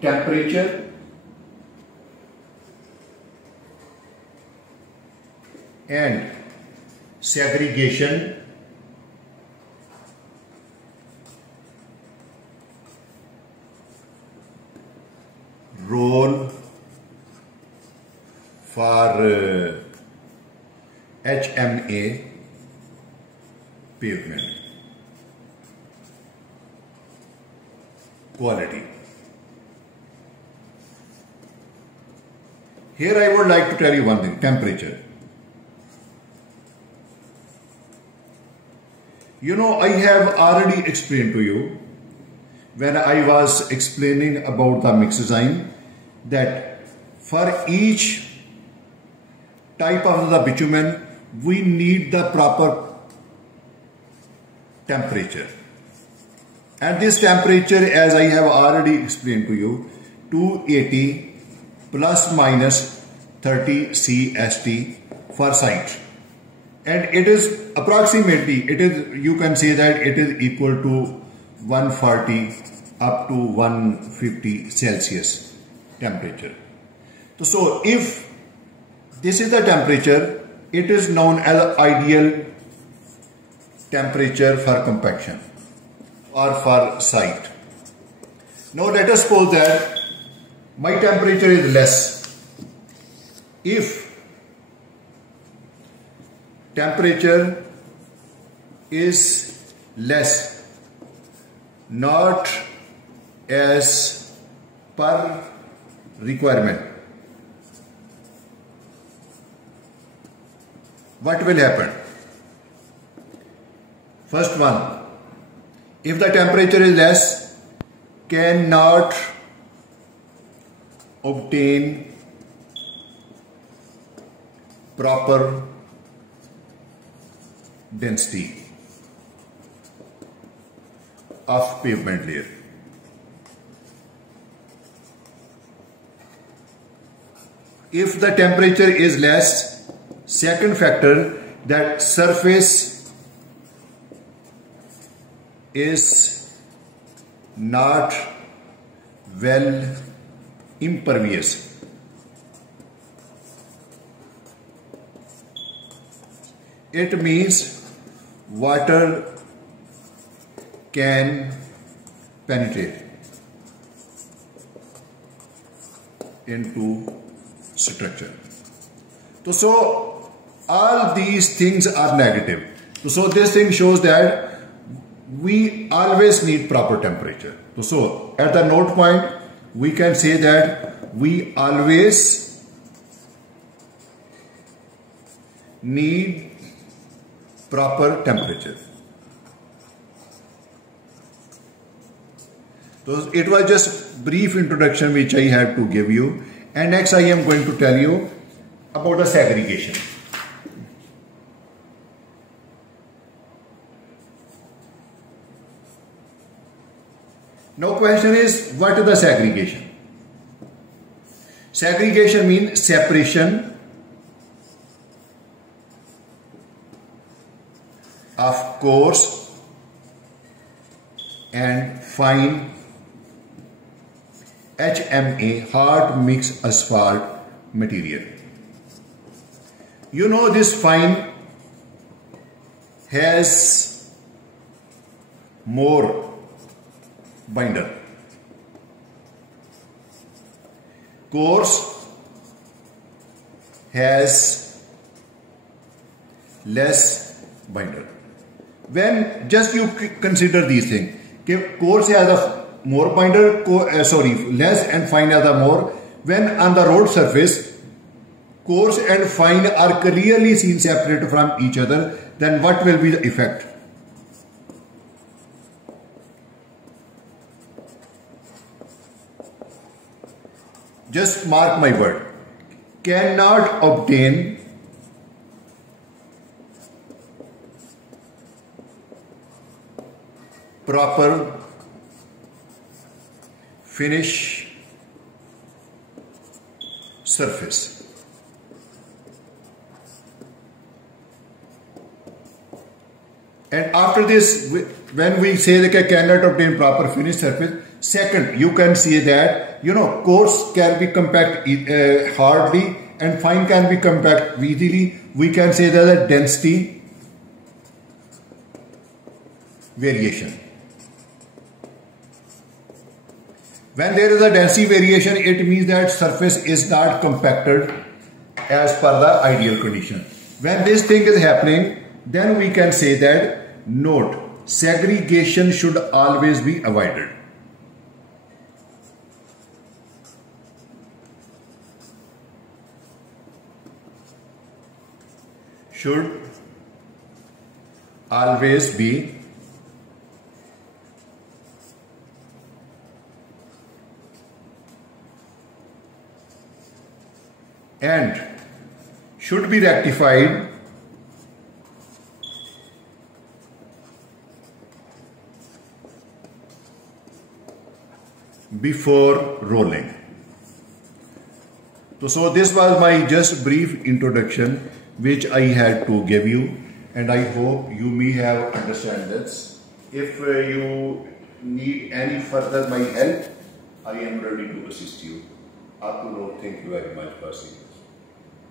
temperature and segregation role for HMA pavement quality. Here I would like to tell you one thing: temperature. You know, I have already explained to you when I was explaining about the mix design that for each type of the bitumen we need the proper temperature, and this temperature, as I have already explained to you, 280 plus minus 30 CST for site, and it is approximately, you can say that it is equal to 140 up to 150 Celsius temperature. So if this is the temperature, it is known as ideal temperature for compaction or for site. Now let us suppose that my temperature is less. If temperature is less, not as per requirement, what will happen? First one, if the temperature is less, cannot obtain proper density of pavement layer. If the temperature is less, second factor, that surface is not well impervious. It means water can penetrate into structure. So all these things are negative. So this thing shows that we always need proper temperature. So at the note point, we can say that we always need proper temperature. So it was just brief introduction which I had to give you, and next I am going to tell you about the segregation. Now question is, what is the segregation? Segregation means separation of coarse and fine HMA, hard mixed asphalt material. You know, this fine has more binder. Coarse has less binder. When just you consider these things, coarse has a more binder, less, and fine has a more. When on the road surface, coarse and fine are clearly seen separate from each other, then what will be the effect? Just mark my word, cannot obtain proper finish surface. And after this, when we say that I cannot obtain proper finish surface, Second, you can say that, coarse can be compact hardly and fine can be compact easily. We can say that the density variation. When there is a density variation, it means that surface is not compacted as per the ideal condition. When this thing is happening, then we can say that, note, segregation should always be avoided. Should always be and should be rectified before rolling. So this was my just brief introduction which I had to give you, and I hope you may have understand this. If you need any further my help, I am ready to assist you. Up to now, thank you very much, Percy.